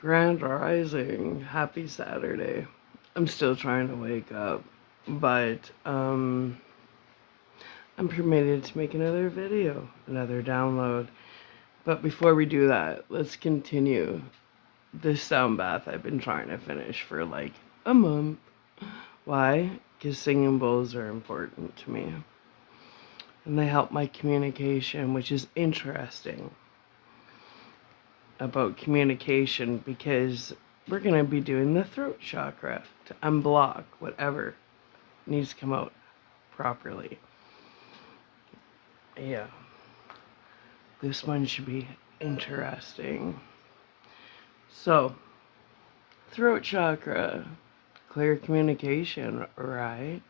Grand Rising. Happy Saturday. I'm still trying to wake up, but I'm permitted to make another video, another download. But before we do that, let's continue this sound bath I've been trying to finish for like a month. Why? Because singing bowls are important to me. And they help my communication, which is interesting about communication because we're going to be doing the throat chakra to unblock whatever needs to come out properly. Yeah, this one should be interesting. So, throat chakra, clear communication, right?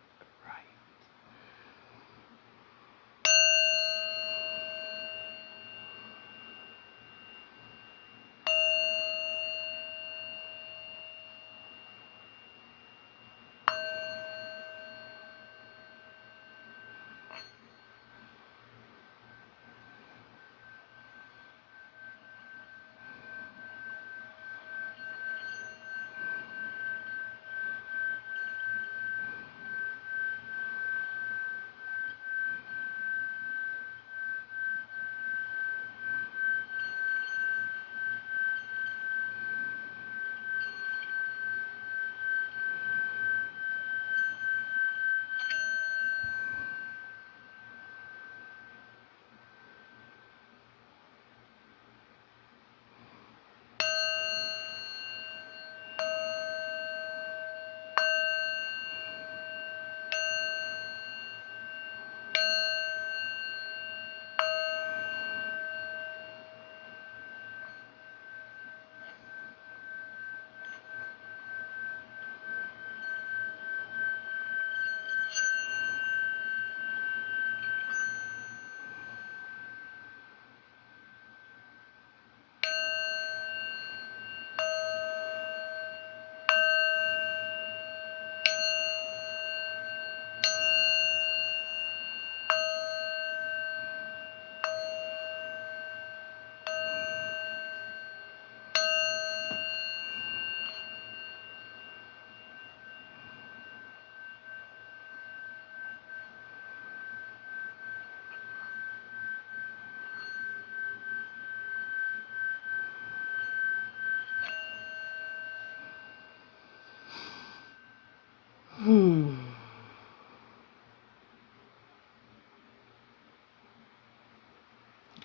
Hmm.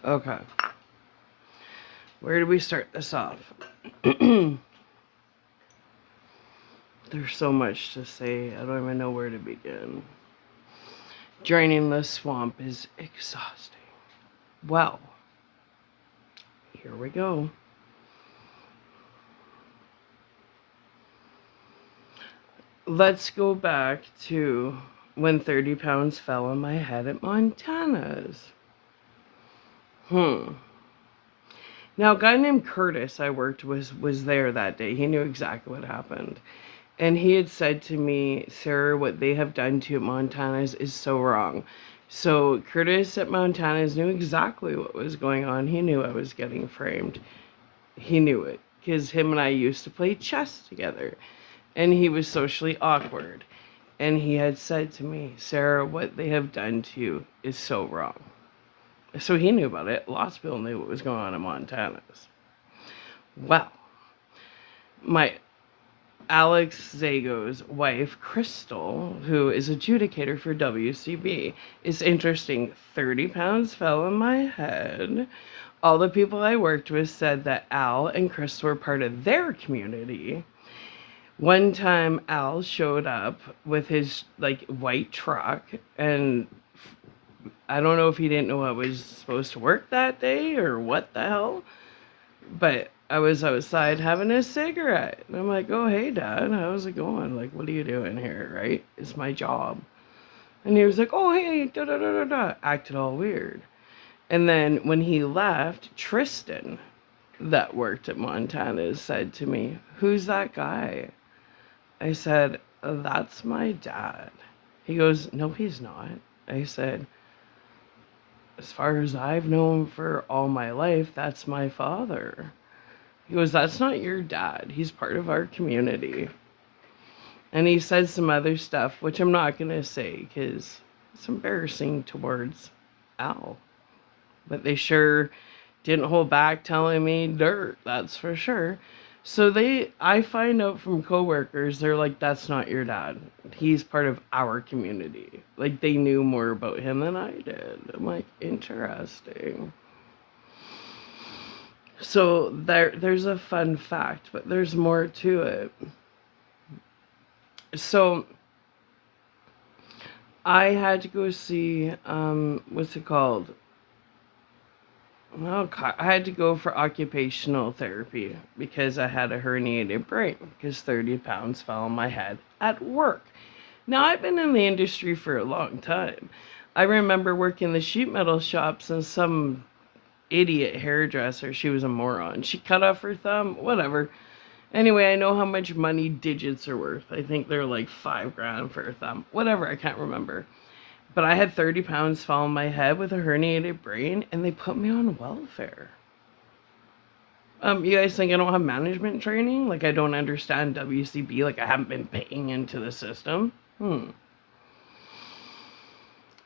Okay. Where do we start this off? There's so much to say, I don't even know where to begin. Draining the swamp is exhausting. Well, here we go. Let's go back to when 30 pounds fell on my head at Montana's. Now, a guy named Curtis I worked with was there that day. He knew exactly what happened. And he had said to me, Sarah, what they have done to Montana's is so wrong. So Curtis at Montana's knew exactly what was going on. He knew I was getting framed. He knew it because him and I used to play chess together. And he was socially awkward. And he had said to me, Sarah, what they have done to you is so wrong. So he knew about it. Lots of people knew what was going on in Montana's. Well, my Alex Zago's wife, Crystal, who is adjudicator for WCB, is interesting. 30 pounds fell on my head. All the people I worked with said that Al and Crystal were part of their community. One time Al showed up with his white truck, and I don't know if he didn't know I was supposed to work that day or what the hell, but I was outside having a cigarette. And I'm like, oh, hey, Dad, how's it going? Like, what are you doing here, right? It's my job. And he was like, oh, hey, da-da-da-da-da, acted all weird. And then when he left, Tristan, that worked at Montana's, said to me, who's that guy? I said, that's my dad. He goes, no, he's not. I said, as far as I've known for all my life, that's my father. He goes, that's not your dad. He's part of our community. And he said some other stuff, which I'm not going to say because it's embarrassing towards Al. But they sure didn't hold back telling me dirt, that's for sure. So I find out from coworkers, they're like, that's not your dad. He's part of our community. Like, they knew more about him than I did. I'm like, interesting. So there's a fun fact, but there's more to it. So I had to go see, what's it called? Well, I had to go for occupational therapy because I had a herniated brain because 30 pounds fell on my head at work. Now, I've been in the industry for a long time. I remember working the sheet metal shops and some idiot hairdresser, she was a moron. She cut off her thumb, whatever. Anyway, I know how much money digits are worth. I think they're like $5,000 for a thumb. Whatever, I can't remember. But I had 30 pounds fall on my head with a herniated brain, and they put me on welfare. You guys think I don't have management training? Like I don't understand WCB? Like I haven't been paying into the system?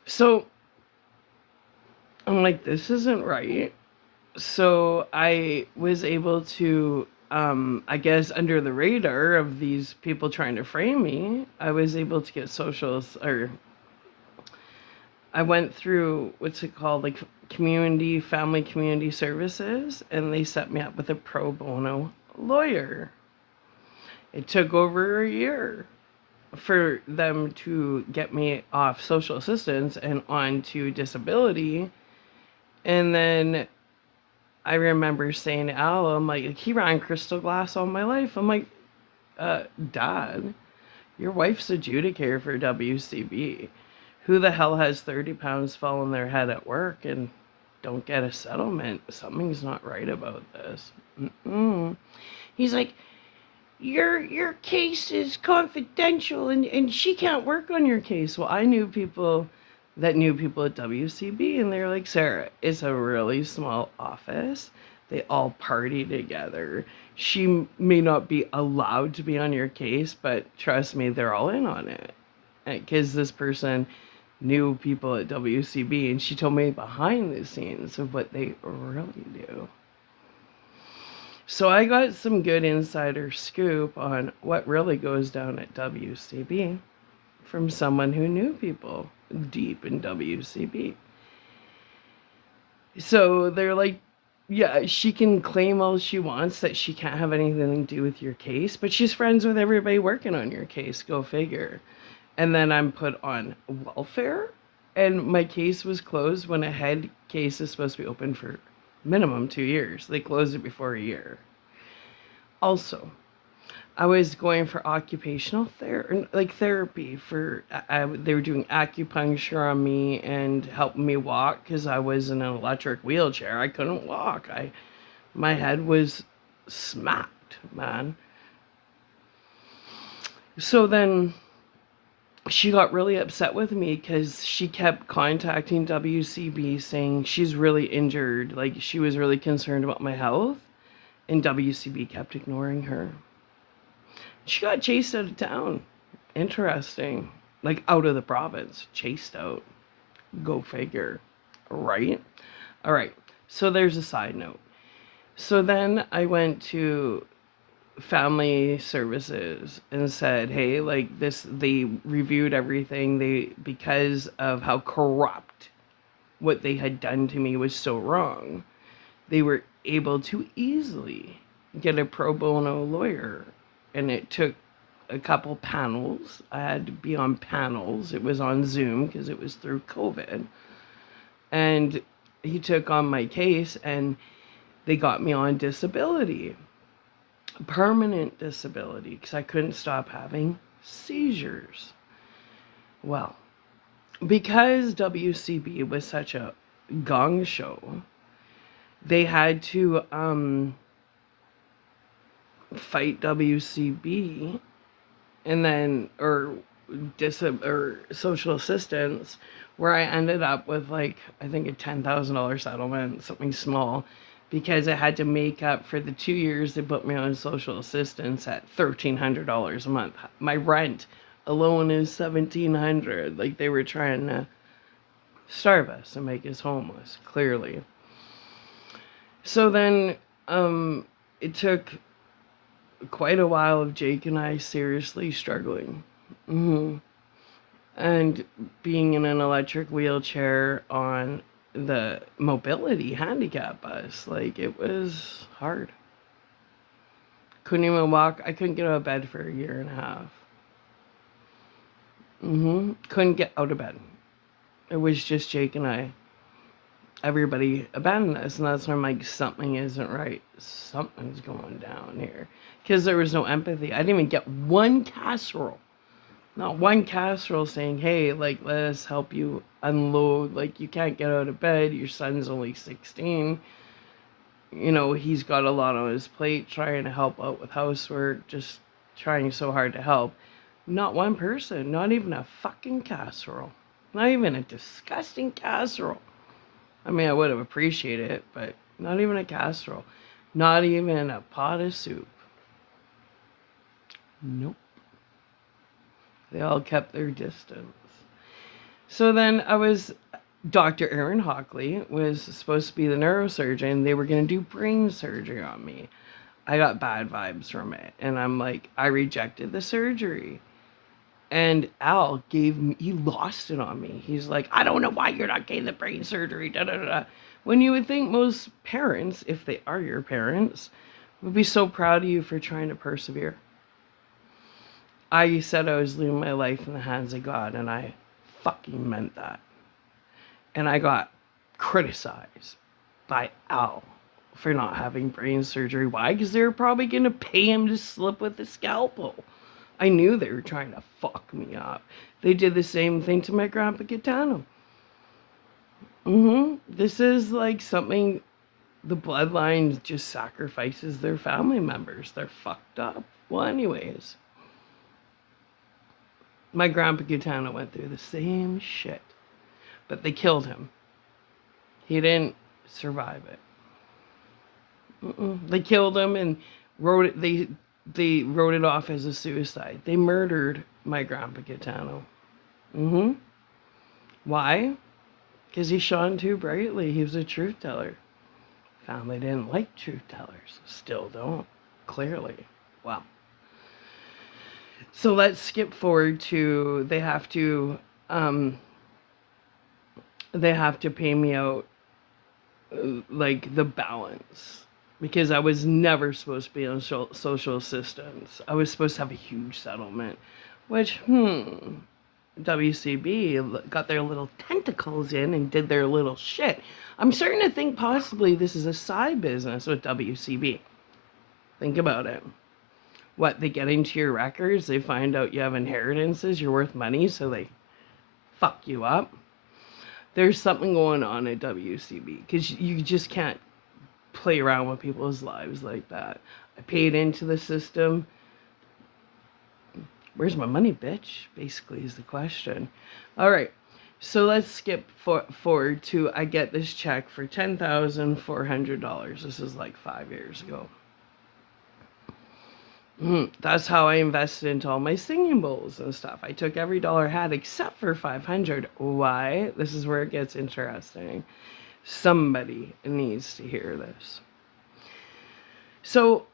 So I'm like, this isn't right. So I was able to, I guess, under the radar of these people trying to frame me, I was able to get socials, or I went through, what's it called, like family community services, and they set me up with a pro bono lawyer. It took over a year for them to get me off social assistance and onto disability. And then I remember saying to Al, I'm like, he ran crystal glass all my life. I'm like, Dad, your wife's adjudicator for WCB. Who the hell has 30 pounds fall on their head at work and don't get a settlement? Something's not right about this. He's like, your case is confidential and she can't work on your case. Well, I knew people that knew people at WCB, and they're like, Sarah, it's a really small office. They all party together. She may not be allowed to be on your case, but trust me, they're all in on it. Because this person knew people at WCB, and she told me behind the scenes of what they really do. So I got some good insider scoop on what really goes down at WCB from someone who knew people deep in WCB. So they're like, yeah, she can claim all she wants that she can't have anything to do with your case, but she's friends with everybody working on your case. Go figure. And then I'm put on welfare, and my case was closed when a head case is supposed to be open for minimum 2 years. They closed it before a year. Also, I was going for occupational therapy for, they were doing acupuncture on me and helping me walk because I was in an electric wheelchair. I couldn't walk. My head was smacked, man. So then she got really upset with me because she kept contacting WCB saying she's really injured. Like she was really concerned about my health, and WCB kept ignoring her. She got chased out of town. Interesting. Like out of the province. Chased out. Go figure. Right? All right. So there's a side note. So then I went to family services and said, hey, like this, they reviewed everything. Because of how corrupt what they had done to me was so wrong, they were able to easily get a pro bono lawyer. And it took a couple panels. I had to be on panels. It was on Zoom because it was through COVID. And he took on my case, and they got me on disability. Permanent disability, because I couldn't stop having seizures. Well, because WCB was such a gong show, they had to fight WCB and then or social assistance, where I ended up with like I think a $10,000 settlement, something small, because I had to make up for the 2 years they put me on social assistance at $1,300 a month. My rent alone is $1,700. Like, they were trying to starve us and make us homeless, clearly. So then it took quite a while of Jake and I seriously struggling. And being in an electric wheelchair on the mobility handicap bus, like, it was hard. Couldn't even walk. I couldn't get out of bed for a year and a half. Couldn't get out of bed. It was just Jake and I. Everybody abandoned us, and that's when I'm like, something isn't right. Something's going down here. Because there was no empathy. I didn't even get one casserole. Not one casserole saying, hey, like, let us help you unload. Like, you can't get out of bed. Your son's only 16. You know, he's got a lot on his plate, trying to help out with housework, just trying so hard to help. Not one person, not even a fucking casserole. Not even a disgusting casserole. I mean, I would have appreciated it, but not even a casserole. Not even a pot of soup. Nope. They all kept their distance. So then Dr. Aaron Hockley was supposed to be the neurosurgeon. They were going to do brain surgery on me. I got bad vibes from it. And I'm like, I rejected the surgery. And Al he lost it on me. He's like, I don't know why you're not getting the brain surgery. Da, da, da, da. When you would think most parents, if they are your parents, would be so proud of you for trying to persevere. I said I was leaving my life in the hands of God, and I fucking meant that. And I got criticized by Al for not having brain surgery. Why? Because they were probably going to pay him to slip with a scalpel. I knew they were trying to fuck me up. They did the same thing to my grandpa Gaetano. This is like something the bloodline just sacrifices their family members. They're fucked up. Well, anyways, my grandpa Gaetano went through the same shit, but they killed him. He didn't survive it. They killed him and wrote it. They wrote it off as a suicide. They murdered my grandpa Gaetano. Why? Because he shone too brightly. He was a truth teller. Family didn't like truth tellers. Still don't. Clearly. Wow. So let's skip forward to they have to pay me out like the balance, because I was never supposed to be on social assistance. I was supposed to have a huge settlement, which WCB got their little tentacles in and did their little shit. I'm starting to think possibly this is a side business with WCB. Think about it. What, they get into your records, they find out you have inheritances, you're worth money, so they fuck you up. There's something going on at WCB, because you just can't play around with people's lives like that. I paid into the system. Where's my money, bitch? Basically is the question. All right, so let's skip forward to I get this check for $10,400. This is like 5 years ago. That's how I invested into all my singing bowls and stuff. I took every dollar I had except for $500. Why? This is where it gets interesting. Somebody needs to hear this. So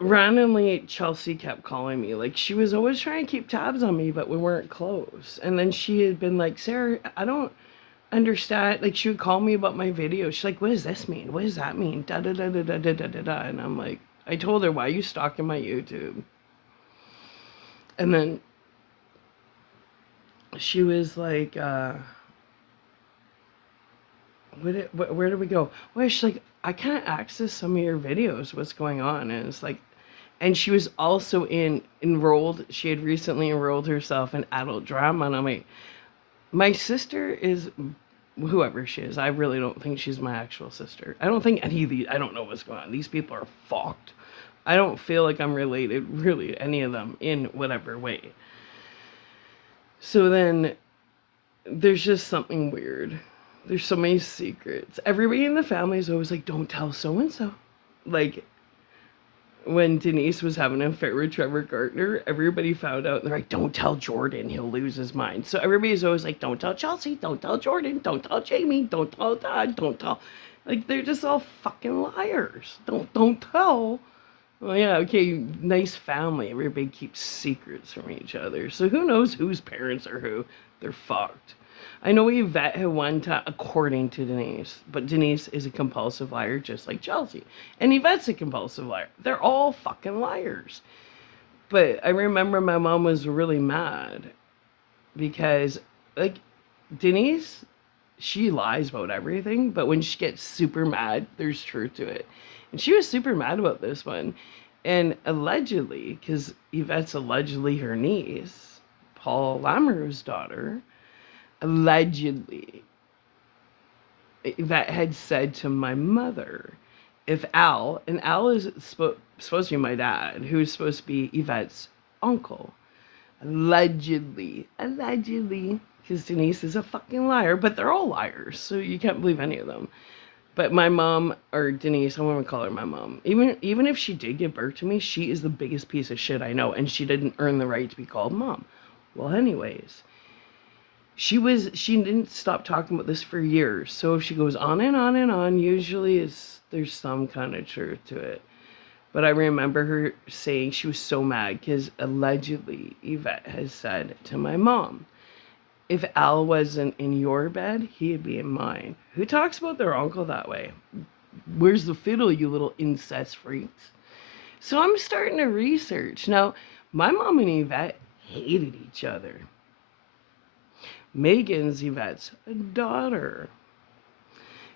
randomly, Chelsea kept calling me. Like, she was always trying to keep tabs on me, but we weren't close. And then she had been like, Sarah, I don't understand. Like, she would call me about my videos. She's like, what does this mean? What does that mean? Da da da da da da da da da. And I'm like, I told her, why are you stalking my YouTube? And then she was like, where do we go? Well, she's like, I can't access some of your videos. What's going on? And it's like, and she was also enrolled. She had recently enrolled herself in adult drama. And I'm like, my sister is whoever she is. I really don't think she's my actual sister. I don't think any of these, I don't know what's going on. These people are fucked. I don't feel like I'm related, really, any of them, in whatever way. So then, there's just something weird. There's so many secrets. Everybody in the family is always like, don't tell so and so. Like, when Denise was having an affair with Trevor Gardner, everybody found out. And they're like, don't tell Jordan, he'll lose his mind. So everybody's always like, don't tell Chelsea, don't tell Jordan, don't tell Jamie, don't tell Dad, don't tell. Like, they're just all fucking liars. Don't tell. Well, yeah, okay, nice family. Everybody keeps secrets from each other. So who knows whose parents are who? They're fucked. I know Yvette had one time, according to Denise, but Denise is a compulsive liar just like Chelsea. And Yvette's a compulsive liar. They're all fucking liars. But I remember my mom was really mad because, like, Denise, she lies about everything, but when she gets super mad, there's truth to it. And she was super mad about this one. And allegedly, because Yvette's allegedly her niece, Paul Lamoureux's daughter, allegedly, that had said to my mother, if Al, and Al is supposed to be my dad, who's supposed to be Yvette's uncle, allegedly, because Denise is a fucking liar, but they're all liars, so you can't believe any of them. But my mom, or Denise, I want to call her my mom, even if she did give birth to me, she is the biggest piece of shit I know, and she didn't earn the right to be called mom. Well, anyways, she didn't stop talking about this for years. So if she goes on and on and on, usually there's some kind of truth to it. But I remember her saying she was so mad because allegedly Yvette has said to my mom, if Al wasn't in your bed, he'd be in mine. Who talks about their uncle that way? Where's the fiddle, you little incest freaks? So I'm starting to research. Now, my mom and Yvette hated each other. Megan's Yvette's daughter.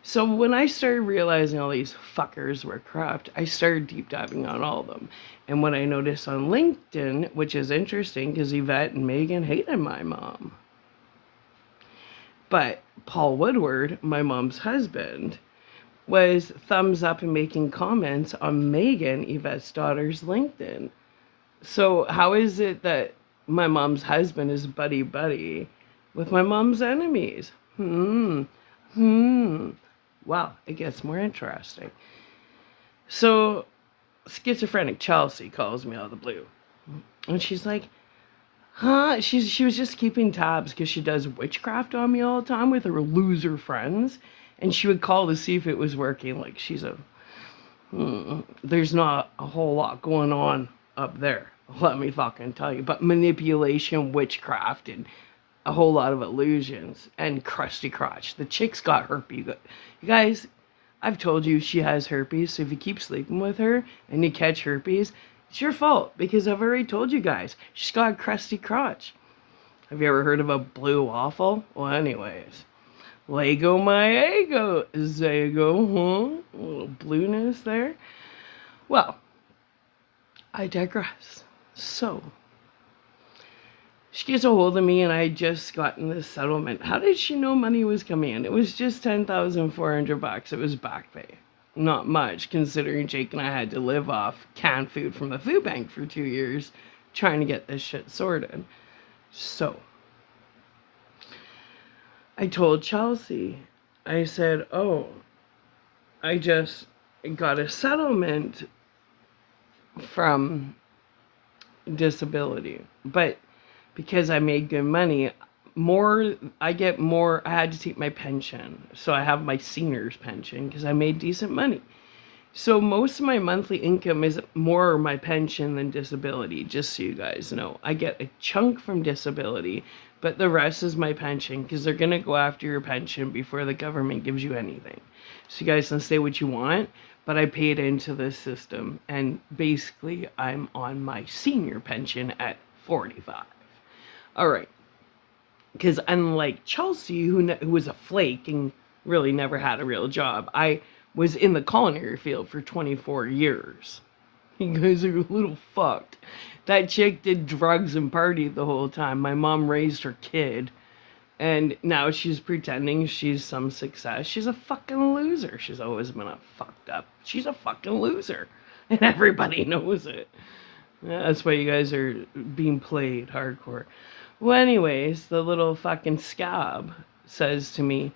So when I started realizing all these fuckers were corrupt, I started deep diving on all of them. And what I noticed on LinkedIn, which is interesting because Yvette and Megan hated my mom. But Paul Woodward, my mom's husband, was thumbs up and making comments on Megan, Yvette's daughter's LinkedIn. So how is it that my mom's husband is buddy-buddy with my mom's enemies? Wow, it gets more interesting. So, schizophrenic Chelsea calls me out of the blue. And she's like, she was just keeping tabs because she does witchcraft on me all the time with her loser friends. And she would call to see if it was working. Like, there's not a whole lot going on up there. Let me fucking tell you. But manipulation, witchcraft, and a whole lot of illusions, and crusty crotch. The chick's got herpes. You guys, I've told you she has herpes, so if you keep sleeping with her and you catch herpes, it's your fault, because I've already told you guys, she's got a crusty crotch. Have you ever heard of a blue waffle? Well, anyways, Lego my ego, Zago, huh? A little blueness there. Well, I digress. So, she gets a hold of me, and I had just gotten this settlement. How did she know money was coming in? It was just $10,400. It was back pay. Not much, considering Jake and I had to live off canned food from the food bank for 2 years trying to get this shit sorted. So, I told Chelsea, I said, I just got a settlement from disability. But because I made good money, I had to take my pension. So I have my senior's pension because I made decent money. So most of my monthly income is more my pension than disability, just so you guys know. I get a chunk from disability, but the rest is my pension because they're going to go after your pension before the government gives you anything. So you guys can say what you want, but I paid into this system, and basically I'm on my senior pension at 45. All right, because unlike Chelsea, who was a flake and really never had a real job, I was in the culinary field for 24 years. You guys are a little fucked. That chick did drugs and partied the whole time. My mom raised her kid, and now she's pretending she's some success. She's a fucking loser. She's always been a fucked up. She's a fucking loser, and everybody knows it. Yeah, that's why you guys are being played hardcore. Well, anyways, the little fucking scab says to me,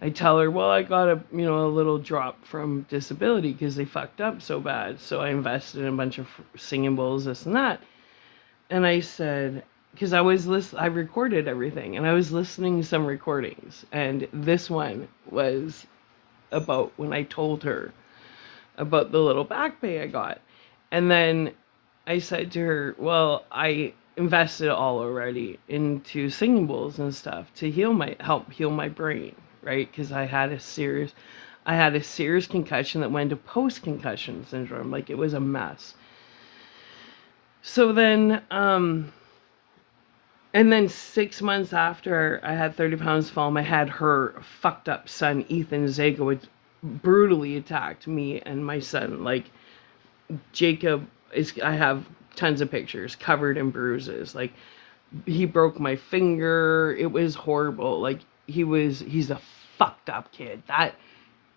I tell her, well, I got a little drop from disability because they fucked up so bad. So I invested in a bunch of singing bowls, this and that. And I said, because I recorded everything and I was listening to some recordings. And this one was about when I told her about the little back pay I got. And then I said to her, well, I invested all already into singing bowls and stuff to help heal my brain, right? Because I had a serious concussion that went to post concussion syndrome. Like, it was a mess. So then, and then 6 months after I had 30 pounds fall, I had her fucked up son, Ethan Zago, would brutally attacked me and my son. Like, I have tons of pictures covered in bruises. Like, he broke my finger. It was horrible. Like, he's a fucked up kid. That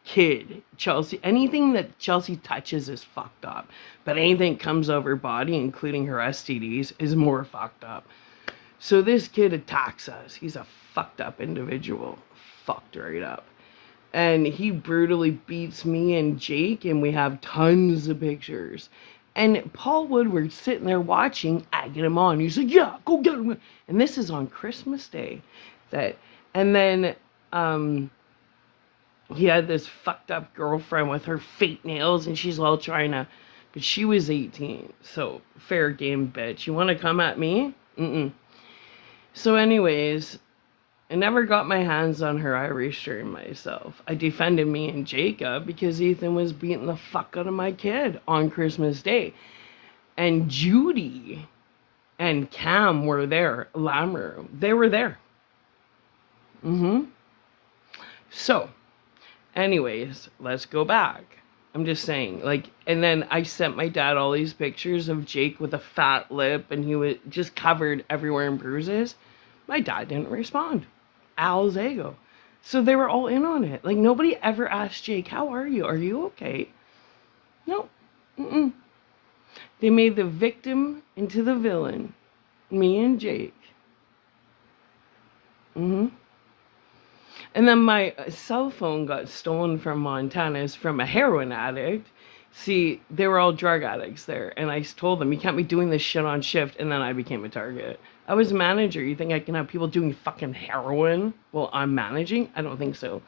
kid, Chelsea, anything that Chelsea touches is fucked up. But anything that comes out of her body, including her STDs, is more fucked up. So this kid attacks us. He's a fucked up individual. Fucked right up. And he brutally beats me and Jake, and we have tons of pictures. And Paul Woodward's sitting there watching, egging him on. He's like, yeah, go get him. And this is on Christmas Day. And then he had this fucked up girlfriend with her fake nails, and she's all trying to, but she was 18. So fair game, bitch. You want to come at me? Mm-mm. So anyways, I never got my hands on her. I restrained myself. I defended me and Jacob because Ethan was beating the fuck out of my kid on Christmas Day. And Judy and Cam were there. Lammer, they were there. So, anyways, let's go back. I'm just saying, like, and then I sent my dad all these pictures of Jake with a fat lip, and he was just covered everywhere in bruises. My dad didn't respond. Al Zago. So they were all in on it. Like, nobody ever asked Jake, how are you? Are you okay? No. Mm-mm. They made the victim into the villain. Me and Jake. And then my cell phone got stolen from Montana's from a heroin addict. See, they were all drug addicts there. And I told them, you can't be doing this shit on shift. And then I became a target. I was a manager. You think I can have people doing fucking heroin while I'm managing? I don't think so.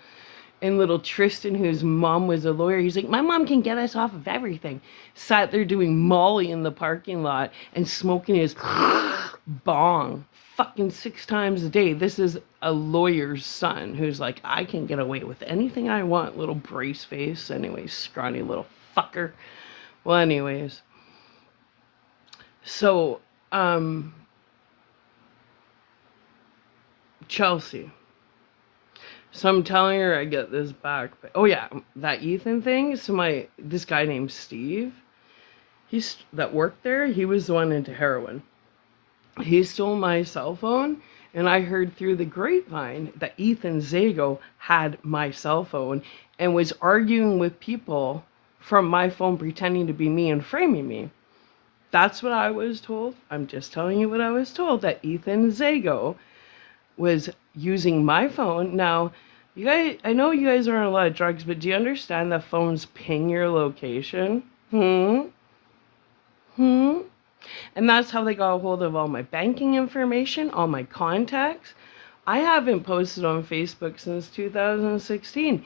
And little Tristan, whose mom was a lawyer, he's like, my mom can get us off of everything. Sat there doing Molly in the parking lot and smoking his bong fucking 6 times a day. This is a lawyer's son who's like, I can get away with anything I want. Little brace face. Anyways, scrawny little fucker. Well, anyways. So, Chelsea. So I'm telling her I get this back. Oh yeah, that Ethan thing. So this guy named Steve, that worked there, he was the one into heroin. He stole my cell phone, and I heard through the grapevine that Ethan Zago had my cell phone and was arguing with people from my phone pretending to be me and framing me. That's what I was told. I'm just telling you what I was told, that Ethan Zago was using my phone. Now, you guys, I know you guys are on a lot of drugs, but do you understand that phones ping your location? And that's how they got a hold of all my banking information, all my contacts. I haven't posted on Facebook since 2016.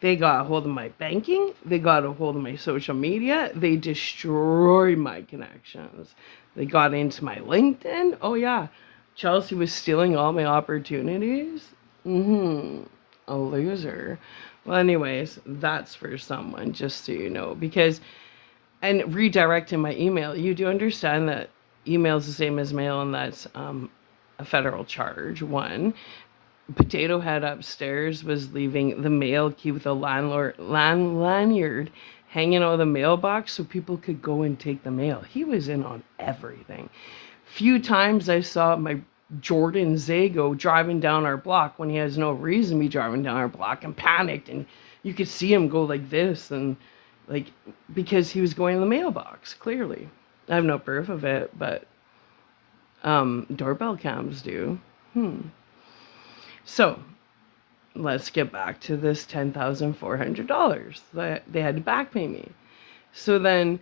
They got a hold of my banking. They got a hold of my social media. They destroyed my connections. They got into my LinkedIn. Oh yeah, Chelsea was stealing all my opportunities. A loser. Well, anyways, that's for someone, just so you know, because, and redirecting my email, you do understand that email is the same as mail, and that's a federal charge. One, Potato Head upstairs was leaving the mail key with a lanyard hanging out of the mailbox so people could go and take the mail. He was in on everything. Few times I saw my Jordan Zago driving down our block when he has no reason to be driving down our block, and panicked, and you could see him go like this, and like, because he was going in the mailbox, clearly. I have no proof of it, but doorbell cams do. So let's get back to this $10,400 that they had to back pay me. So then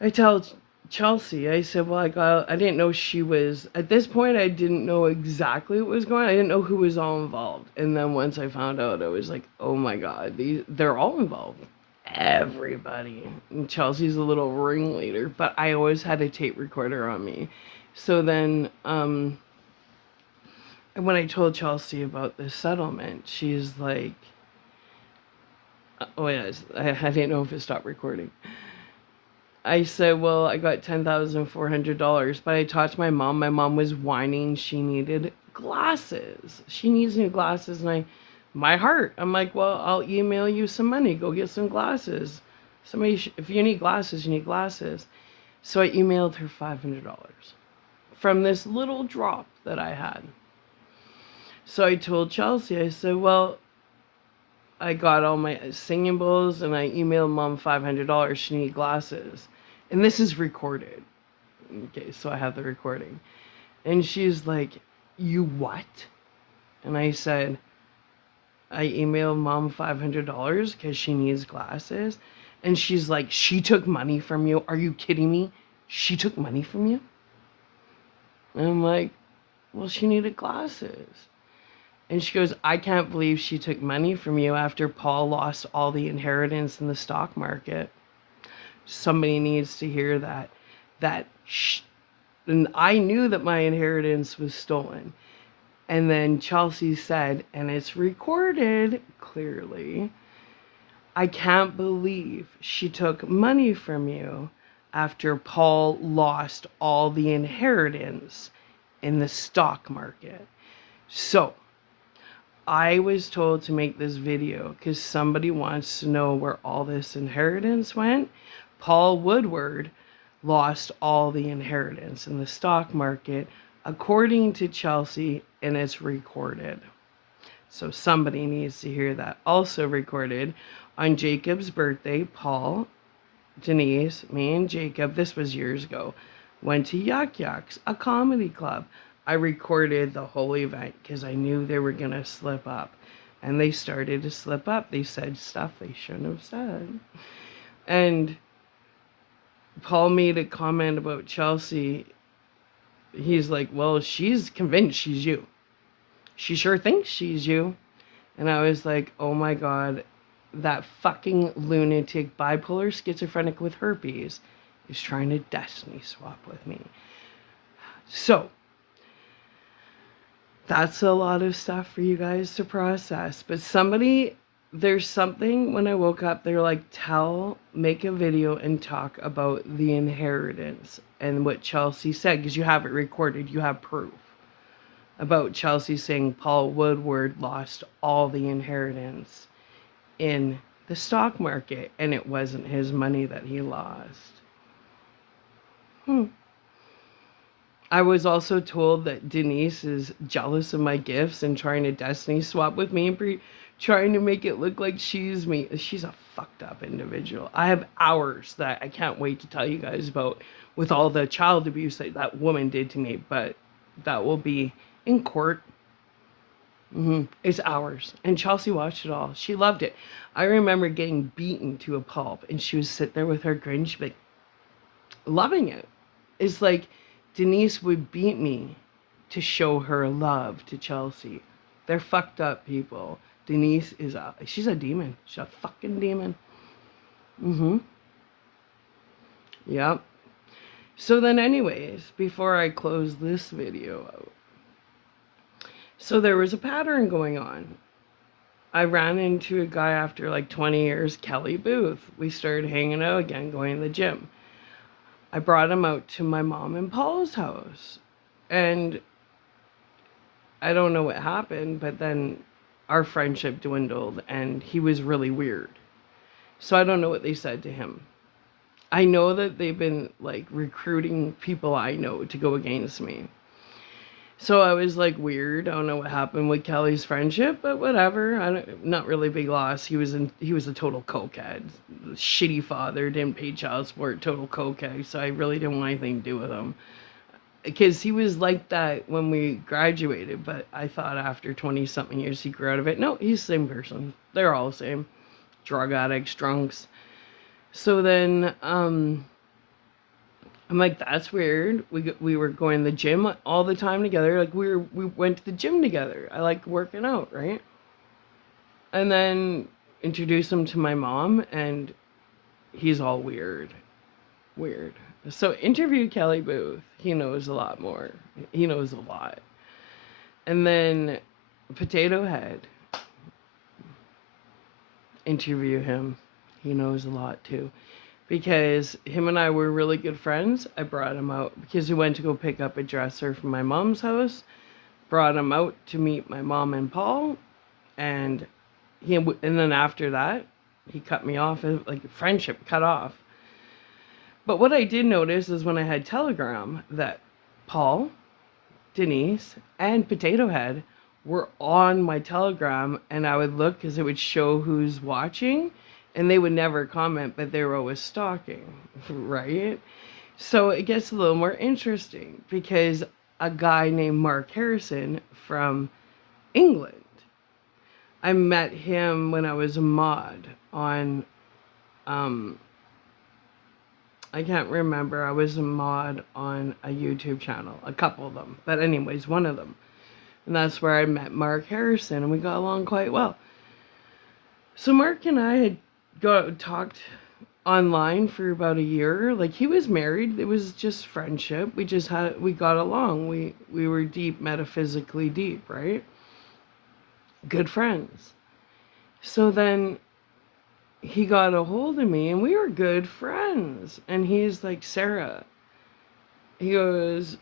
I tell Chelsea, I said, well, I didn't know she was, at this point, I didn't know exactly what was going on. I didn't know who was all involved. And then once I found out, I was like, oh my God, they're all involved. Everybody. And Chelsea's a little ringleader, but I always had a tape recorder on me. So then, when I told Chelsea about this settlement, she's like, oh yes, I didn't know if it stopped recording. I said, well, I got $10,400, but I talked to my mom. My mom was whining she needed glasses. She needs new glasses. And my heart, I'm like, well, I'll email you some money. Go get some glasses. If you need glasses, you need glasses. So I emailed her $500 from this little drop that I had. So I told Chelsea, I said, well, I got all my singing bowls and I emailed mom $500. She needs glasses. And this is recorded. Okay, so I have the recording. And she's like, you what? And I said, I emailed mom $500 because she needs glasses. And she's like, she took money from you? Are you kidding me? She took money from you? And I'm like, well, she needed glasses. And she goes, I can't believe she took money from you after Paul lost all the inheritance in the stock market. Somebody needs to hear that. And I knew that my inheritance was stolen. And then Chelsea said, and it's recorded clearly, I can't believe she took money from you after Paul lost all the inheritance in the stock market. So I was told to make this video because somebody wants to know where all this inheritance went. Paul Woodward lost all the inheritance in the stock market, according to Chelsea, and it's recorded. So somebody needs to hear that. Also recorded on Jacob's birthday, Paul, Denise, me and Jacob, this was years ago, went to Yuck Yucks, a comedy club. I recorded the whole event because I knew they were going to slip up. And they started to slip up. They said stuff they shouldn't have said. And Paul made a comment about Chelsea. He's like, well, she's convinced she's you. She sure thinks she's you. And I was like, oh my God, that fucking lunatic bipolar schizophrenic with herpes is trying to destiny swap with me. So that's a lot of stuff for you guys to process. But there's something when I woke up, they're like, make a video and talk about the inheritance and what Chelsea said, because you have it recorded, you have proof about Chelsea saying Paul Woodward lost all the inheritance in the stock market and it wasn't his money that he lost. I was also told that Denise is jealous of my gifts and trying to destiny swap with me and trying to make it look like she's me. She's a fucked up individual. I have hours that I can't wait to tell you guys about with all the child abuse that woman did to me, but that will be in court. It's hours. And Chelsea watched it all. She loved it. I remember getting beaten to a pulp and she would sit there with her grin. She'd be like, loving it. It's like Denise would beat me to show her love to Chelsea. They're fucked up people. Denise she's a demon. She's a fucking demon. Yep. So then anyways, before I close this video out, so there was a pattern going on. I ran into a guy after like 20 years, Kelly Booth. We started hanging out again, going to the gym. I brought him out to my mom and Paul's house. And I don't know what happened, but then our friendship dwindled and he was really weird. So I don't know what they said to him. I know that they've been like recruiting people I know to go against me. So I was like, weird. I don't know what happened with Kelly's friendship, but whatever. Not really big loss. He was a total cokehead. Shitty father, didn't pay child support, total cokehead. So I really didn't want anything to do with him. because he was like that when we graduated, but I thought after 20 something years he grew out of it. No, he's the same person. They're all the same. Drug addicts, drunks. So then I'm like, that's weird. We were going to the gym all the time together. Like we went to the gym together. I like working out, right? And then introduce him to my mom, and he's all weird. Weird. So interview Kelly Booth. He knows a lot more. He knows a lot. And then Potato Head. Interview him. He knows a lot too. Because him and I were really good friends. I brought him out because he went to go pick up a dresser from my mom's house. Brought him out to meet my mom and Paul. And then after that, he cut me off. Like friendship cut off. But what I did notice is when I had Telegram that Paul, Denise, and Potato Head were on my Telegram, and I would look because it would show who's watching, and they would never comment, but they were always stalking, right? So it gets a little more interesting because a guy named Mark Harrison from England, I met him when I was a mod on I can't remember. I was a mod on a YouTube channel, a couple of them. But anyways, one of them. And that's where I met Mark Harrison, and we got along quite well. So Mark and I had talked online for about a year. Like, he was married. It was just friendship. We got along. We were deep, metaphysically deep, right? Good friends. So then he got a hold of me, and we were good friends. And he's like, Sarah, he goes,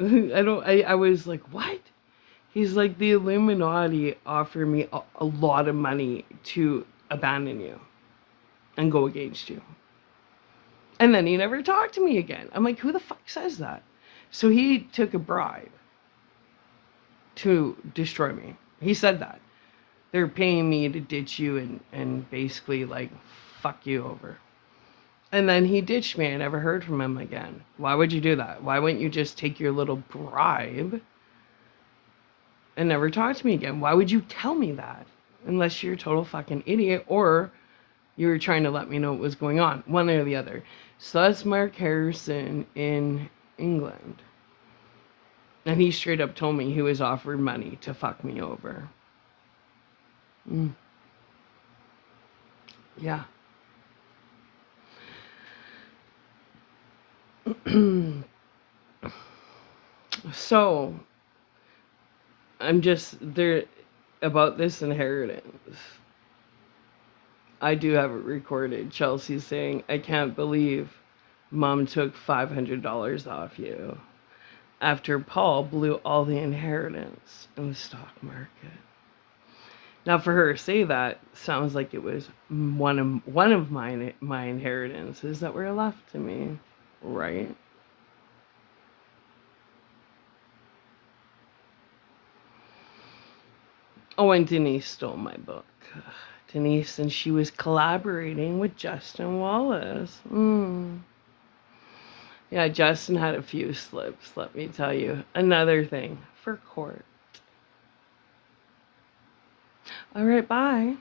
I was like, what? He's like, the Illuminati offered me a lot of money to abandon you and go against you. And then he never talked to me again. I'm like, who the fuck says that? So he took a bribe to destroy me. He said that. They're paying me to ditch you and basically like fuck you over. And then he ditched me. I never heard from him again. Why would you do that? Why wouldn't you just take your little bribe and never talk to me again? Why would you tell me that? Unless you're a total fucking idiot or you were trying to let me know what was going on. One or the other. So that's Mark Harrison in England. And he straight up told me he was offered money to fuck me over. Yeah. So, I'm just there about this inheritance. I do have it recorded. Chelsea saying, I can't believe Mom took $500 off you after Paul blew all the inheritance in the stock market. Now, for her to say that sounds like it was one of my inheritances that were left to me, right? Oh, and Denise stole my book. Denise, and she was collaborating with Justin Wallace. Yeah, Justin had a few slips, let me tell you. Another thing for court. All right, bye.